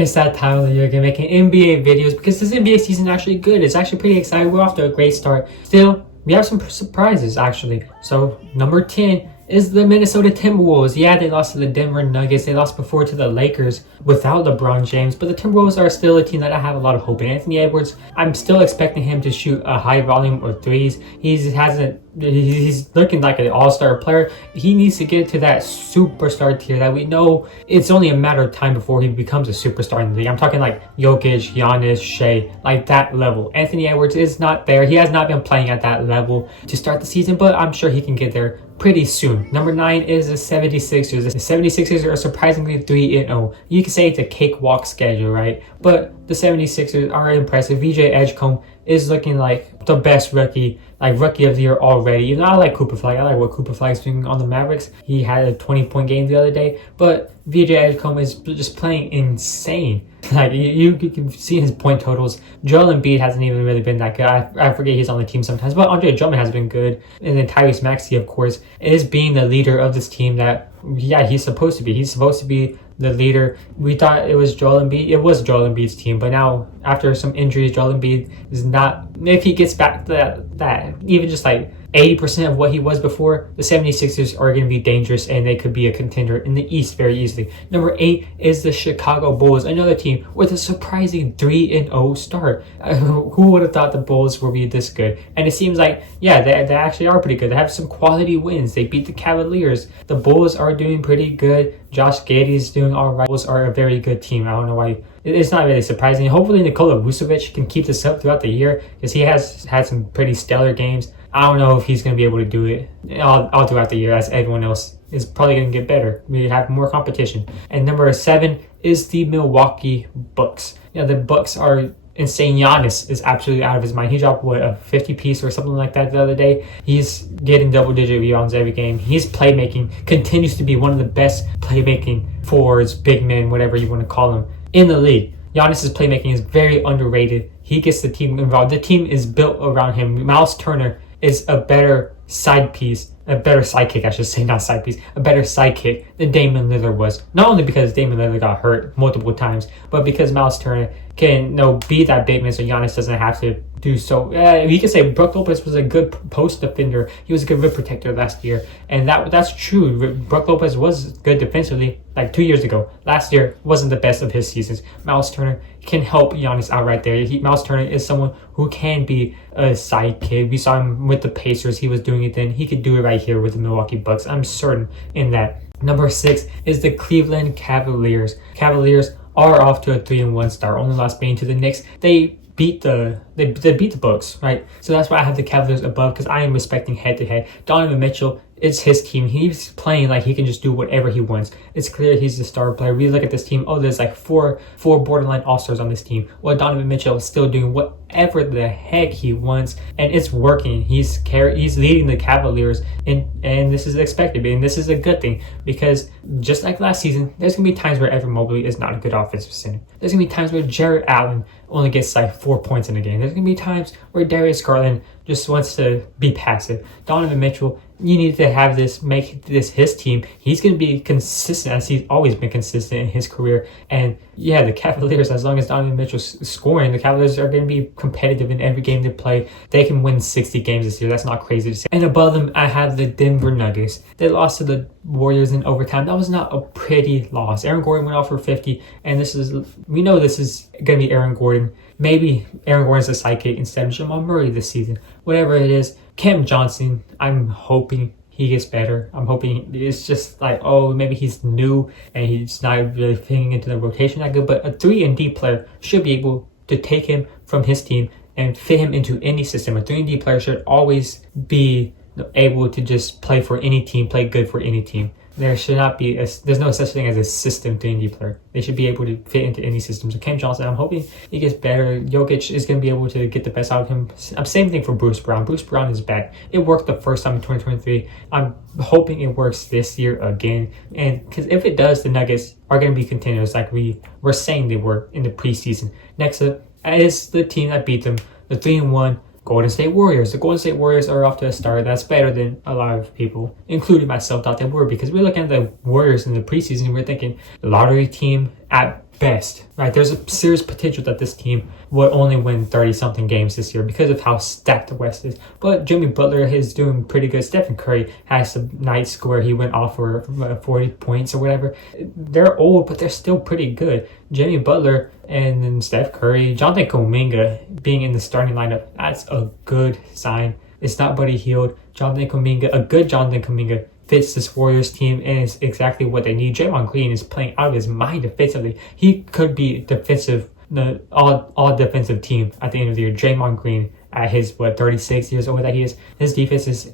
It's that time of the year again, making NBA videos because this NBA season is actually good. It's actually pretty exciting. We're off to a great start. Still, we have some surprises actually. So number 10 is the Minnesota Timberwolves. Yeah, they lost to the Denver Nuggets. They lost before to the Lakers without LeBron James, but the Timberwolves are still a team that I have a lot of hope in. Anthony Edwards, I'm still expecting him to shoot a high volume of threes. He's looking like an all-star player. He needs to get to that superstar tier that we know it's only a matter of time before he becomes a superstar in the league. I'm talking like Jokic, Giannis, Shea, like that level. Anthony Edwards is not there. He has not been playing at that level to start the season, but I'm sure he can get there pretty soon. Number 9 is the 76ers. The 76ers are surprisingly 3-0. You can say it's a cakewalk schedule, right? But the 76ers are impressive. VJ Edgecombe is looking like the best rookie of the year already. You know, I like Cooper Flag. I like what Cooper Flag is doing on the Mavericks. He had a 20-point game the other day, but VJ Edgecombe is just playing insane. Like you can see his point totals. Joel Embiid hasn't even really been that good. I forget he's on the team sometimes, but Andre Drummond has been good. And then Tyrese Maxey, of course, is being the leader of this team that, yeah, he's supposed to be. He's supposed to be the leader. We thought it was Joel Embiid. It was Joel Embiid's team, but now after some injuries, Joel Embiid is not. If he gets back to that even just like 80% of what he was before, the 76ers are going to be dangerous and they could be a contender in the East very easily. Number 8 is the Chicago Bulls, another team with a surprising 3-0 start. Who would have thought the Bulls would be this good? And it seems like, yeah, they actually are pretty good. They have some quality wins. They beat the Cavaliers. The Bulls are doing pretty good. Josh Giddey's doing all right. Bulls are a very good team. I don't know why. It's not really surprising. Hopefully Nikola Vucevic can keep this up throughout the year because he has had some pretty stellar games. I don't know if he's going to be able to do it all throughout the year, as everyone else is probably going to get better. We have more competition. And number 7 is the Milwaukee Bucks. Yeah, the Bucks are insane. Giannis is absolutely out of his mind. He dropped a 50 piece or something like that the other day. He's getting double-digit rebounds every game. His playmaking continues to be one of the best playmaking forwards, big men, whatever you want to call them, in the league. Giannis's playmaking is very underrated. He gets the team involved. The team is built around him. Miles Turner is a better sidekick, I should say, not side piece, a better sidekick than Damian Lillard was. Not only because Damian Lillard got hurt multiple times, but because Miles Turner can be that big man so Giannis doesn't have to do so. You can say Brook Lopez was a good post defender. He was a good rim protector last year, and that's true. Brook Lopez was good defensively like 2 years ago. Last year wasn't the best of his seasons. Miles Turner can help Giannis out right there. Miles Turner is someone who can be a sidekick. We saw him with the Pacers. He was doing it then. He could do it right here with the Milwaukee Bucks. I'm certain in that. Number 6 is the Cleveland Cavaliers. Cavaliers are off to a 3-1 start. Only lost being to the Knicks. They beat the Bucks, right? So that's why I have the Cavaliers above, because I am respecting head-to-head. Donovan Mitchell, it's his team. He's playing like he can just do whatever he wants. It's clear he's the star player. We look at this team. Oh, there's like four borderline all-stars on this team. Well, Donovan Mitchell is still doing whatever the heck he wants, and it's working. He's leading the Cavaliers, and this is expected, and this is a good thing, because just like last season, there's gonna be times where Evan Mobley is not a good offensive center. There's gonna be times where Jarrett Allen only gets like 4 points in a game. There's gonna be times where Darius Garland just wants to be passive. Donovan Mitchell, you need to make this his team. He's going to be consistent, as he's always been consistent in his career. And yeah, the Cavaliers, as long as Donovan Mitchell's scoring, the Cavaliers are going to be competitive in every game they play. They can win 60 games this year. That's not crazy to say. And above them, I have the Denver Nuggets. They lost to the Warriors in overtime. That was not a pretty loss. Aaron Gordon went off for 50, and we know this is going to be Aaron Gordon. Maybe Aaron Gordon's a sidekick instead of Jamal Murray this season. Whatever it is, Cam Johnson, I'm hoping he gets better. I'm hoping it's just like, oh, maybe he's new and he's not really fitting into the rotation that good. But a 3-and-D player should be able to take him from his team and fit him into any system. A 3-and-D player should always be able to just play for any team, play good for any team. There should not be there's no such thing as a system 3-and-D player. They should be able to fit into any system. So Cam Johnson, I'm hoping he gets better. Jokic is going to be able to get the best out of him. Same thing for Bruce Brown. Bruce Brown is back. It worked the first time in 2023. I'm hoping it works this year again. And because if it does, the Nuggets are going to be contenders like we were saying they were in the preseason. Next up is the team that beat them, the 3-1 Golden State Warriors. The Golden State Warriors are off to a start that's better than a lot of people, including myself, thought they were, because we're looking at the Warriors in the preseason and we're thinking lottery team at best, right? There's a serious potential that this team will only win 30-something games this year because of how stacked the West is. But Jimmy Butler is doing pretty good. Stephen Curry has some nights where he went off for 40 points or whatever. They're old, but they're still pretty good. Jimmy Butler and then Steph Curry, Jonathan Kuminga being in the starting lineup, that's a good sign. It's not Buddy Hield. Jonathan Kuminga, a good Jonathan Kuminga, fits this Warriors team and is exactly what they need. Draymond Green is playing out of his mind defensively. He could be the all defensive team at the end of the year. Draymond Green at his 36 years old that he is, his defense is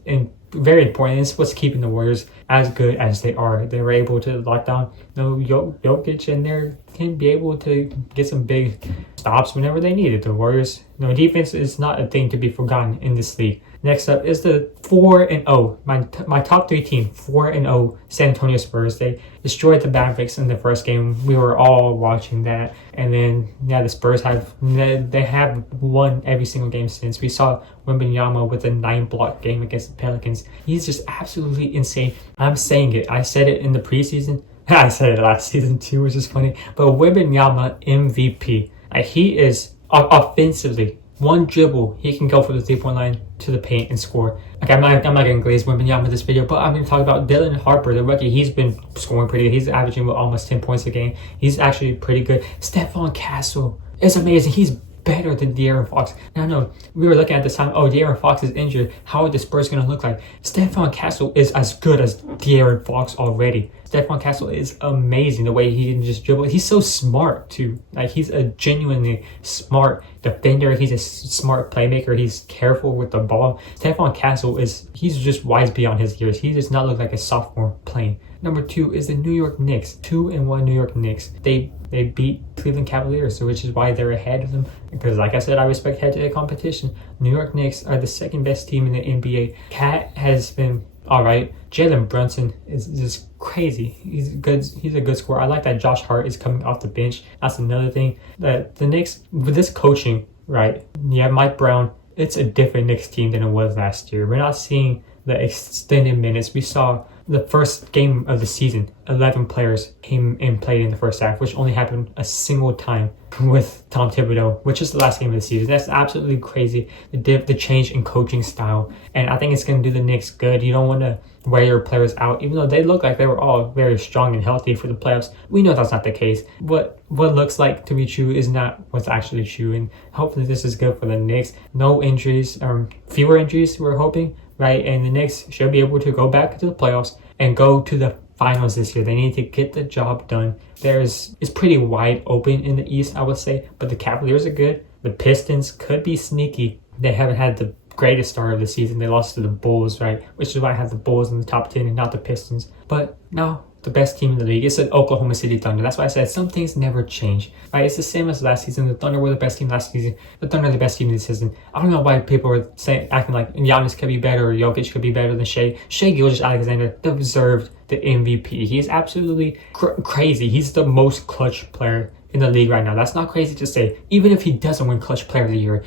very important. It's what's keeping the Warriors as good as they are. They were able to lock down Jokic, and they can be able to get some big stops whenever they need it. The Warriors, defense is not a thing to be forgotten in this league. Next up is the 4-0. My top 3 team, 4-0 San Antonio Spurs. They destroyed the Mavericks in the first game. We were all watching that. And then, the Spurs have won every single game since. We saw Wembanyama with a 9-block game against the Pelicans. He's just absolutely insane. I'm saying it. I said it in the preseason. I said it last season too, which is funny. But Wembanyama MVP. He is offensively, one dribble, he can go for the 3-point line to the paint and score. Okay, I'm not going to glaze Wembanyama this video, but I'm going to talk about Dylan Harper, the rookie. He's been scoring pretty good. He's averaging almost 10 points a game. He's actually pretty good. Stephon Castle is amazing. He's better than De'Aaron Fox. Now, no, we were looking at this time, De'Aaron Fox is injured. How are the Spurs going to look like? Stephon Castle is as good as De'Aaron Fox already. Stephon Castle is amazing the way he can just dribble. He's so smart too. He's a genuinely smart defender. He's a smart playmaker. He's careful with the ball. Stephon Castle he's just wise beyond his years. He does not look like a sophomore playing. Number 2 is the New York Knicks. 2-1 New York Knicks. They beat Cleveland Cavaliers, so which is why they're ahead of them. Because like I said, I respect head-to-head competition. New York Knicks are the second best team in the NBA. Cat has been alright. Jalen Brunson is just crazy. He's good. He's a good scorer. I like that Josh Hart is coming off the bench. That's another thing. That the Knicks, with this coaching, right? Yeah, Mike Brown. It's a different Knicks team than it was last year. We're not seeing the extended minutes. We saw the first game of the season, 11 players came and played in the first half, which only happened a single time with Tom Thibodeau, which is the last game of the season. That's absolutely crazy, the change in coaching style. And I think it's going to do the Knicks good. You don't want to wear your players out, even though they look like they were all very strong and healthy for the playoffs. We know that's not the case. What looks like to be true is not what's actually true. And hopefully this is good for the Knicks. No injuries, fewer injuries, we're hoping. Right, and the Knicks should be able to go back to the playoffs and go to the finals this year. They need to get the job done. It's pretty wide open in the East, I would say, but the Cavaliers are good. The Pistons could be sneaky. They haven't had the greatest start of the season. They lost to the Bulls, right, which is why I have the Bulls in the top 10 and not the Pistons. But now the best team in the league is the Oklahoma City Thunder. That's why I said some things never change. Right? It's the same as last season. The Thunder were the best team last season. The Thunder are the best team this season. I don't know why people are acting like Giannis could be better or Jokic could be better than Shai. Shai Gilgeous-Alexander deserved the MVP. He's absolutely crazy. He's the most clutch player in the league right now. That's not crazy to say. Even if he doesn't win Clutch Player of the Year,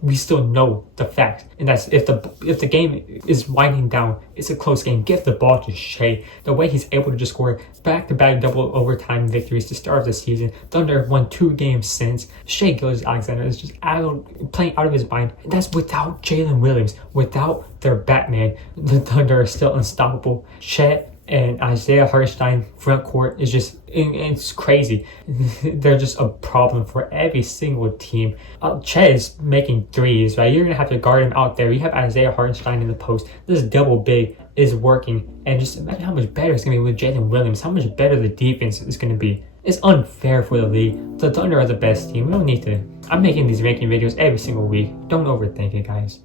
we still know the fact. And that's if the game is winding down, it's a close game. Give the ball to Shai. The way he's able to just score back-to-back double overtime victories to start the season. Thunder won 2 games since. Shai Gilgeous-Alexander is just playing out of his mind. And that's without Jalen Williams. Without their Batman, the Thunder are still unstoppable. Chet and Isaiah Hartenstein front court is just, it's crazy. They're just a problem for every single team. Chet is making threes, right? You're going to have to guard him out there. You have Isaiah Hartenstein in the post. This double big is working. And just imagine how much better it's going to be with Jalen Williams. How much better the defense is going to be. It's unfair for the league. The Thunder are the best team. We don't need to. I'm making these ranking videos every single week. Don't overthink it, guys.